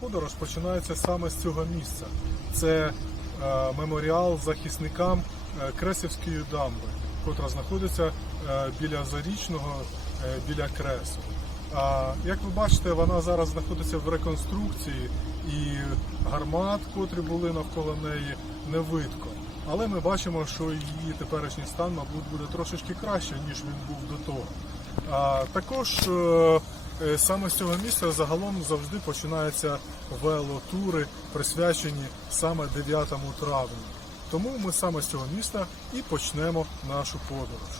Подорож починається саме з цього місця. Це е, меморіал захисникам е, Кресівської дамби, котра знаходиться е, біля Зарічного, біля Кресу. Як ви бачите, вона зараз знаходиться в реконструкції і гармат, котрі були навколо неї, не видко. Але ми бачимо, що її теперішній стан, мабуть, буде трошечки краще, ніж він був до того. Також саме з цього місця загалом завжди починаються велотури, присвячені саме 9 травня. Тому ми саме з цього міста і почнемо нашу подорож.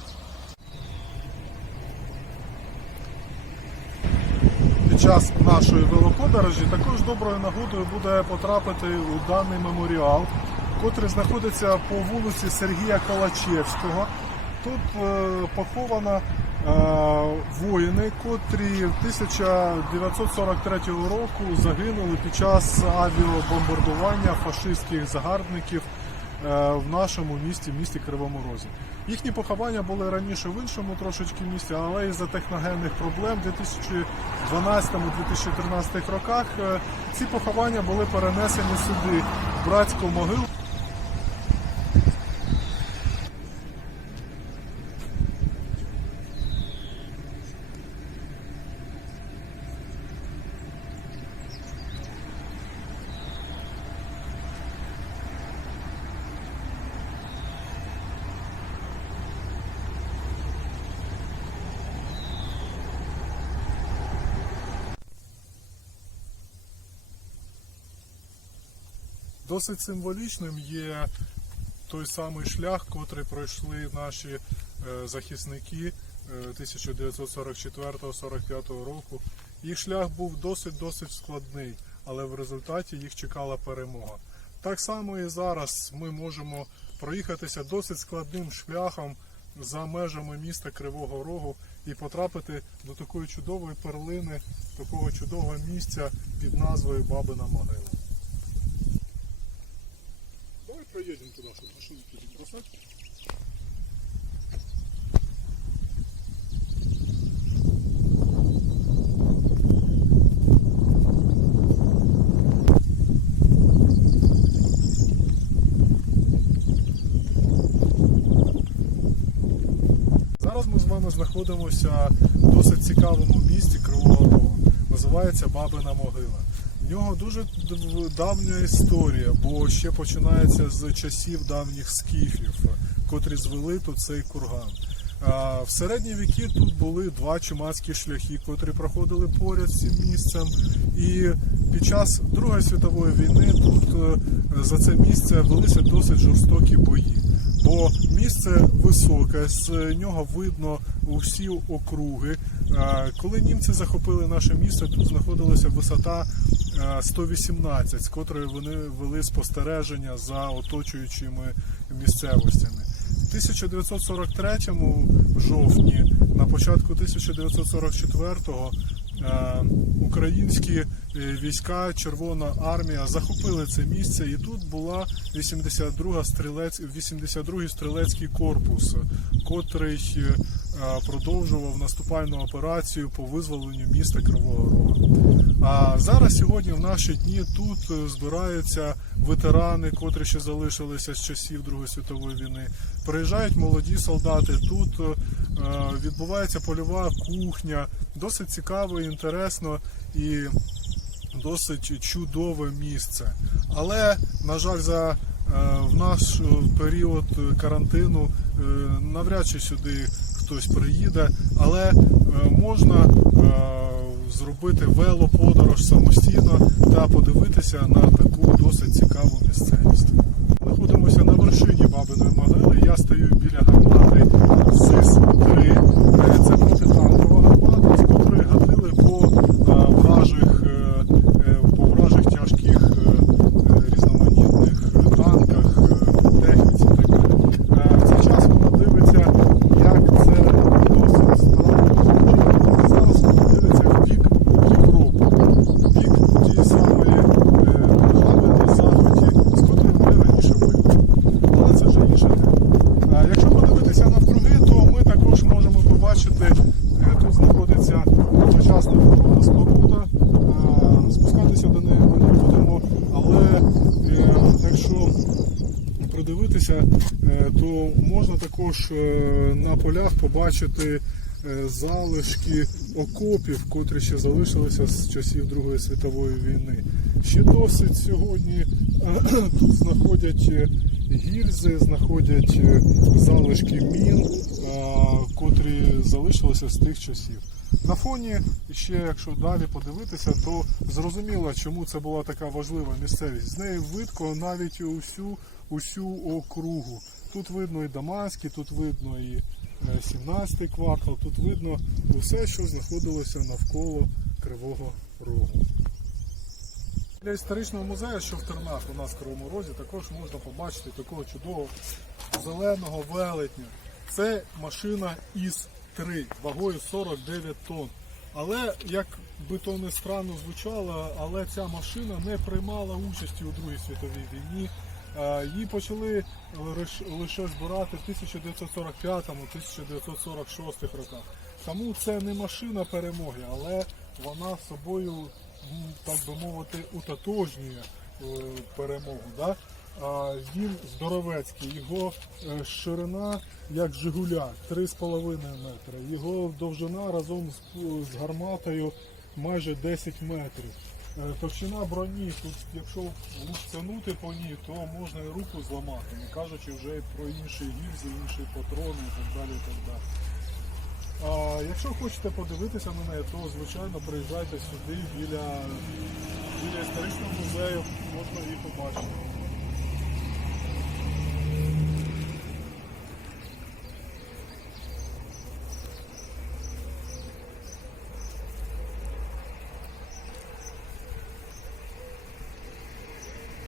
Під час нашої велоподорожі також доброю нагодою буде потрапити у даний меморіал, котрий знаходиться по вулиці Сергія Калачевського. Тут е, поховано е, воїни, котрі 1943 року загинули під час авіабомбардування фашистських загарбників е, в нашому місті, місті Кривому Розі. Їхні поховання були раніше в іншому трошечки місці, але із-за техногенних проблем в 2012-2013 роках е, ці поховання були перенесені сюди, в братську могилу. Досить символічним є той самий шлях, котрий пройшли наші е, захисники е, 1944-45 року. Їх шлях був досить-досить складний, але в результаті їх чекала перемога. Так само і зараз ми можемо проїхатися досить складним шляхом за межами міста Кривого Рогу і потрапити до такої чудової перлини, такого чудового місця під назвою Бабина Могила. Проедем туда, чтобы машину не бросать. Зараз ми з вами знаходимося в досить цікавому місті Кривого Рогу. Називається Бабина Могила. В нього дуже давня історія, бо ще починається з часів давніх скіфів, котрі звели тут цей курган. В середні віки тут були два чумацькі шляхи, котрі проходили поряд з цим місцем. І під час Другої світової війни тут е, за це місце велися досить жорстокі бої. Бо місце високе, з нього видно усі округи. Коли німці захопили наше місто, тут знаходилася висота 118, з котрої вони вели спостереження за оточуючими місцевостями. В 1943 жовтні, на початку 1944-го е, українські е, війська, Червона армія захопили це місце, і тут була 82 стрілець, 82 стрілецький корпус, котрий е, продовжував наступальну операцію по визволенню міста Кривого Рога. А зараз сьогодні в наші дні тут е, збираються ветерани, котрі ще залишилися з часів Другої світової війни. Приїжджають молоді солдати. Тут е, відбувається польова кухня, досить цікаво, інтересно і досить чудове місце. Але, на жаль, за е, в наш період карантину навряд чи сюди хтось приїде, але можна зробити велоподорож самостійно та подивитися на таку досить цікаву місцевість. Знаходимося на вершині Бабиної могили. Я стою біля гармати СИС-3. Е, Це протитанкова гармата, з котрої гатили по е, вражих, е, е, по вражих тяжких е, е, різноманітних танках, е, техніці і так далі. Е, В цей час вона дивиться, як це досить стало. Зараз вона дивиться в бік Європи, в бік тієї самої е, держави на заході, з якщо придивитися, е, то можна також е, на полях побачити е, залишки окопів, котрі ще залишилися з часів Другої світової війни. Ще досить сьогодні тут знаходять гільзи, знаходять залишки мін, котрі залишилися з тих часів. На фоні, ще якщо далі подивитися, то зрозуміло, чому це була така важлива місцевість. З нею видко навіть усю, усю округу. Тут видно і Даманський, тут видно і 17-й квартал, тут видно усе, що знаходилося навколо Кривого Рогу. Для історичного музею, що в Тернах у нас в Кривому Розі, також можна побачити такого чудового зеленого велетня. Це машина ІС-3 вагою 49 тонн. Але як би то не странно звучало, але ця машина не приймала участі у Другій світовій війні. Е, Її почали лише збирати в 1945-1946 роках. Тому це не машина перемоги, але вона собою, так би мовити, утотожнює е, перемогу. Да? Він здоровецький, його е, ширина як Жигуля 3,5 метри, його довжина разом з гарматою майже 10 метрів. Е, Товщина броні, тут якщо лупцянути по ній, то можна і руку зламати, не кажучи вже про інші гільзи, інші патрони і так далі. І так далі. А, якщо хочете подивитися на неї, то звичайно приїжджайте сюди біля, біля історичного музею, можна її побачити.